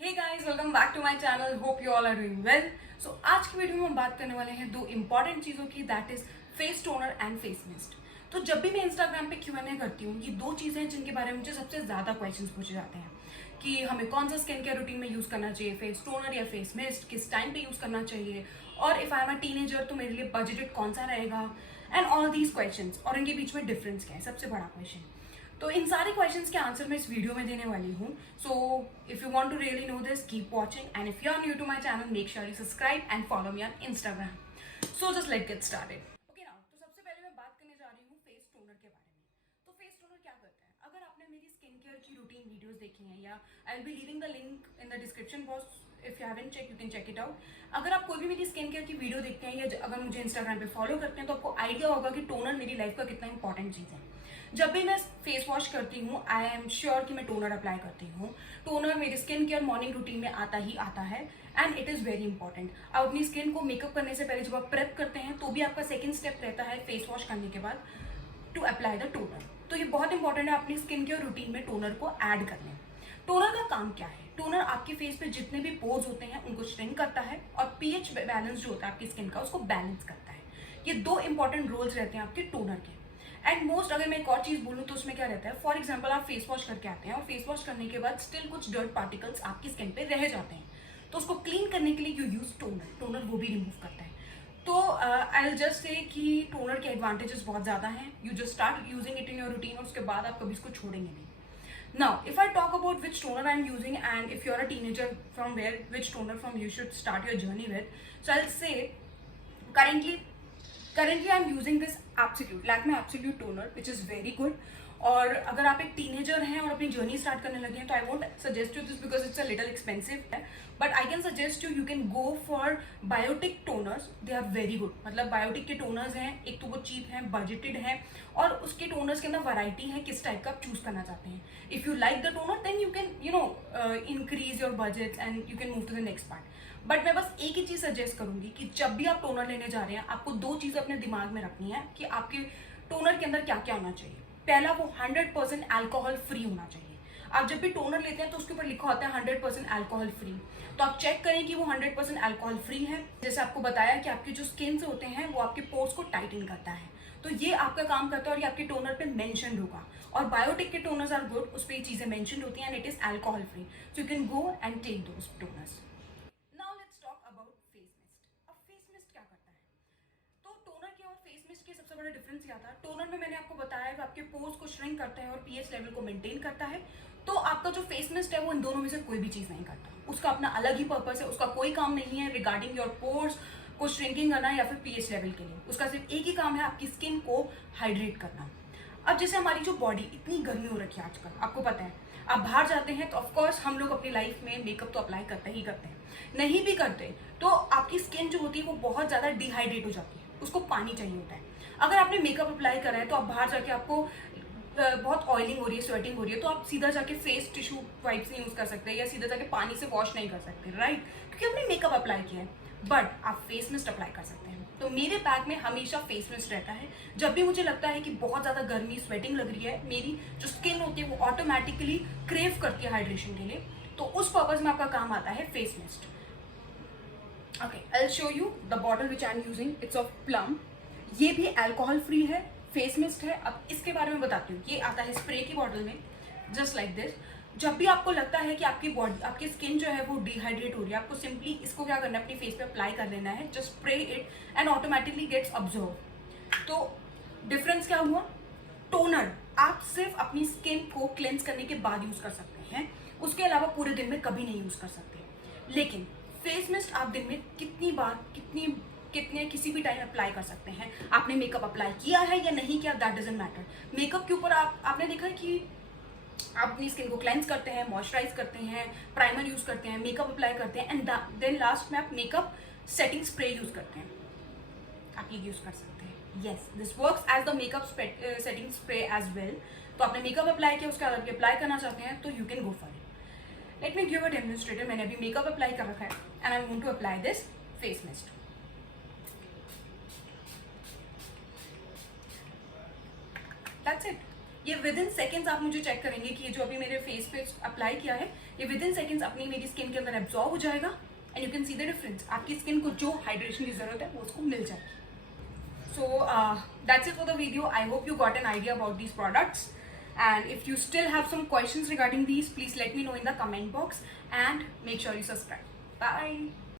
Hey guys, welcome back to my channel. Hope you all are doing well. So आज की video में हम बात करने वाले हैं दो इंपॉर्टेंट चीज़ों की, that is face toner and face mist. तो जब भी मैं इंस्टाग्राम पे Q&A करती हूँ, ये दो चीज़ें हैं जिनके बारे में मुझे सबसे ज़्यादा क्वेश्चन पूछे जाते हैं कि हमें कौन सा स्किन केयर रूटीन में यूज़ करना चाहिए, फेस टोनर या फेस मिस्ट, किस टाइम पे यूज़ करना चाहिए, और if I am a teenager तो मेरे लिए बजटेड कौन सा रहेगा, एंड ऑल दीज क्वेश्चन, और इनके बीच में डिफरेंस क्या है, सबसे बड़ा क्वेश्चन। तो इन सारे क्वेश्चंस के आंसर मैं इस वीडियो में देने वाली हूँ। So if you want to really know this, keep watching, and if you are new to my channel, make sure you subscribe and follow me on Instagram. So just let's get started. Okay now, तो सबसे पहले मैं बात करने जा रही हूँ face toner के बारे में। तो फेस टोनर क्या करता है? अगर आपने मेरी स्किन केयर की रूटीन वीडियोस देखी हैं, या I will be leaving the link in the description box, if you haven't check you can check it out. अगर आप कोई भी मेरी स्किन केयर की वीडियो देखते हैं या अगर मुझे इंस्टाग्राम पे फॉलो करते हैं, तो आपको आइडिया होगा कि टोनर मेरी लाइफ का कितना इंपॉर्टेंट चीज़ है। जब भी मैं फेस वॉश करती हूँ, आई एम श्योर कि मैं टोनर अप्लाई करती हूँ। टोनर मेरे स्किन केयर मॉर्निंग रूटीन में आता ही आता है, and it is very important. आप अपनी स्किन को मेकअप करने से पहले जब आप प्रेप करते हैं, तो भी आपका सेकेंड स्टेप रहता है फेस वॉश करने के बाद टू अप्लाई द टोनर। तो ये बहुत इंपॉर्टेंट है अपनी स्किन केयर रूटीन में टोनर को ऐड करने। टोनर का काम क्या है? टोनर आपके फेस पे जितने भी पोर्स होते हैं उनको श्रिंक करता है, और पीएच बैलेंस जो होता है आपकी स्किन का, उसको बैलेंस करता है। ये दो इंपॉर्टेंट रोल्स रहते हैं आपके टोनर के। एंड मोस्ट, अगर मैं एक और चीज़ बोलूँ तो उसमें क्या रहता है, फॉर एग्जाम्पल आप फेस वॉश करके आते हैं और फेस वॉश करने के बाद स्टिल कुछ डर्ट पार्टिकल्स आपकी स्किन पे रह जाते हैं, तो उसको क्लीन करने के लिए यू यूज टोनर। टोनर वो भी रिमूव करता है। तो आई विल जस्ट से कि टोनर के एडवांटेजेस बहुत ज़्यादा हैं। You just start using it in your routine, और उसके बाद आप कभी इसको छोड़ेंगे नहीं। Now if I talk about which toner I am using, and if you are a teenager, from where which toner from you should start your journey with, so I will say currently currently I'm using this Absolute Lakme Absolute toner, which is very good. और अगर आप एक teenager हैं और अपनी journey start करने लगे हैं, तो I won't suggest you this because it's a little expensive है, but I can suggest you can go for biotic toners. They are very good. मतलब बायोटिक के टोनर्स हैं, एक तो वो चीप हैं, बजटेड हैं, और उसके टोनर्स के अंदर वैरायटी है किस टाइप का आप चूज करना चाहते हैं। If you like the toner, then you can increase your budget and you can move to the next part. But मैं बस एक ही चीज़ सजेस्ट करूंगी कि जब भी आप टोनर लेने जा रहे हैं, आपको दो चीज़ें अपने दिमाग में रखनी है कि आपके टोनर के अंदर क्या क्या होना चाहिए। पहला, वो 100% अल्कोहल फ्री होना चाहिए। आप जब भी टोनर लेते हैं तो उसके ऊपर लिखा होता है 100% अल्कोहल फ्री, तो आप चेक करें कि वो 100% अल्कोहल फ्री है। जैसे आपको बताया कि आपके जो स्किन से होते हैं वो आपके पोर्स को टाइटन करता है, तो ये आपका काम करता है, और ये आपके टोनर पे मेंशन होगा। और बायोटिक के टोनर्स आर गुड, उस पर ये चीज़ें मेंशन होती हैं, and it is alcohol free, so you can go and take those toners. Now let's talk about face mist. अब फेस मिस्ट क्या करता है? तो टोनर के और फेस मिस्ट के सबसे बड़ा डिफरेंस क्या था? टोनर में मैंने आपको बताया कि आपके पोर्स को श्रिंक करता है और पीएच लेवल को मेंटेन करता है। तो आपका जो फेस मिस्ट है वो इन दोनों में से कोई भी चीज़ नहीं करता। उसका अपना अलग ही पर्पस है, उसका कोई काम नहीं है रिगार्डिंग योर पोर्स को श्रिंकिंग करना या फिर पीएच लेवल के लिए। उसका सिर्फ एक ही काम है, आपकी स्किन को हाइड्रेट करना। अब जैसे हमारी जो बॉडी, इतनी गर्मी हो रखी है आजकल, आपको पता है, आप बाहर जाते हैं तो ऑफकोर्स हम लोग अपनी लाइफ में मेकअप तो अप्लाई करते ही करते हैं। नहीं भी करते तो आपकी स्किन जो होती है वो बहुत ज़्यादा डिहाइड्रेट हो जाती है, उसको पानी चाहिए होता है। अगर आपने मेकअप अप्लाई करा है तो आप बाहर जाके आपको बहुत ऑयलिंग हो रही है, स्वेटिंग हो रही है, तो आप सीधा जाके फेस टिश्यू वाइप्स नहीं यूज़ कर सकते, या सीधा जाके पानी से वॉश नहीं कर सकते, राइट? क्योंकि आपने मेकअप अप्लाई किया है। बट आप फेस मिस्ट अप्लाई कर सकते हैं। तो मेरे बैग में हमेशा फेस मिस्ट रहता है। जब भी मुझे लगता है कि बहुत ज़्यादा गर्मी, स्वेटिंग लग रही है, मेरी जो स्किन होती है वो ऑटोमेटिकली क्रेव करती है हाइड्रेशन के लिए, तो उस पर्पज में आपका काम आता है face mist. Okay, I will show you the bottle which I am using, it's of plum. ये भी अल्कोहल फ्री है, फेस मिस्ट है। अब इसके बारे में बताती हूँ। ये आता है स्प्रे की बॉटल में, जस्ट लाइक दिस। जब भी आपको लगता है कि आपकी बॉडी, आपकी स्किन जो है वो डिहाइड्रेट हो रही है, आपको सिंपली इसको क्या करना है, अपनी फेस पे अप्लाई कर लेना है। Just spray it and automatically gets observe. तो डिफरेंस क्या हुआ? टोनर आप सिर्फ अपनी स्किन को क्लेंस करने के बाद यूज कर सकते हैं, उसके अलावा पूरे दिन में कभी नहीं यूज कर सकते। लेकिन फेस मिस्ट आप दिन में कितनी बार, कितने किसी भी टाइम अप्लाई कर सकते हैं। आपने मेकअप अप्लाई किया है या नहीं किया, दैट डजंट मैटर। मेकअप के ऊपर आपने देखा है कि आप अपनी स्किन को क्लेंस करते हैं, मॉइस्चराइज करते हैं, प्राइमर यूज करते हैं, मेकअप अप्लाई करते हैं, एंड देन लास्ट में आप मेकअप सेटिंग स्प्रे यूज करते हैं। आप ये यूज कर सकते हैं। Yes, this works as the makeup setting spray as well. तो आपने मेकअप अप्लाई किया, उसके बाद अप्लाई करना चाहते हैं तो you can go for it. Let me give a demonstrator. मैंने अभी मेकअप अप्लाई कर रखा है, and I want to apply this face mist. That's it. ये विद इन सेकेंड्स आप मुझे चेक करेंगे कि ये जो अभी मेरे फेस पे अप्लाई किया है ये विद इन सेकेंड्स अपनी मेरी स्किन के अंदर एब्जॉर्ब हो जाएगा and you can see the difference. आपकी स्किन को जो हाइड्रेशन की जरूरत है वो उसको मिल जाएगी. So that's it for the video. I hope you got an idea about these products. And if you still have some questions regarding these, please let me know in the comment box and make sure you subscribe. Bye.